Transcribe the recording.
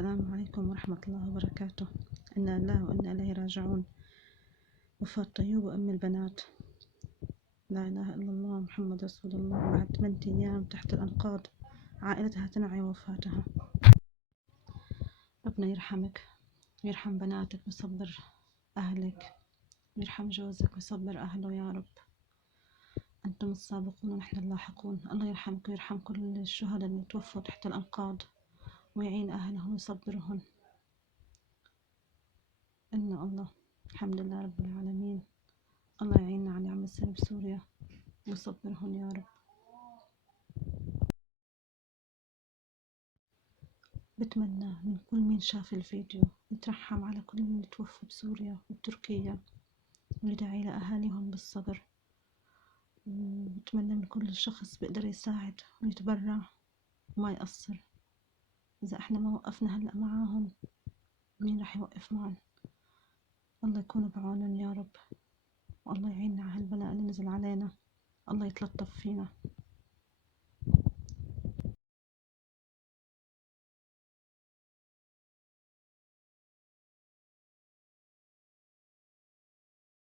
السلام عليكم ورحمة الله وبركاته. إنا لله وإنا إليه راجعون. وفاة طيوب أم البنات، لا إله إلا الله محمد رسول الله. بعد 8 أيام تحت الأنقاض، عائلتها تنعي وفاتها. ربنا يرحمك ويرحم بناتك ويصبر أهلك ويرحم جوزك ويصبر أهله يا رب. أنتم السابقون ونحن اللاحقون. الله يرحمك ويرحم كل الشهداء اللي توفوا تحت الأنقاض ويعين أهلهم ويصبرهم. إن الله الحمد لله رب العالمين. الله يعيننا على نعم السر بسوريا ويصبرهم يا رب. بتمنى من كل مين شاف الفيديو يترحم على كل اللي توفوا بسوريا وبتركيا ويدعي لأهاليهم بالصبر. وبتمنى من كل شخص بيقدر يساعد ويتبرع وما يقصر. إذا إحنا ما وقفنا هلأ معاهم مين رح يوقف معهم؟ الله يكون بعونهم يا رب، والله يعيننا على هالبلاء اللي نزل علينا. الله يتلطف فينا.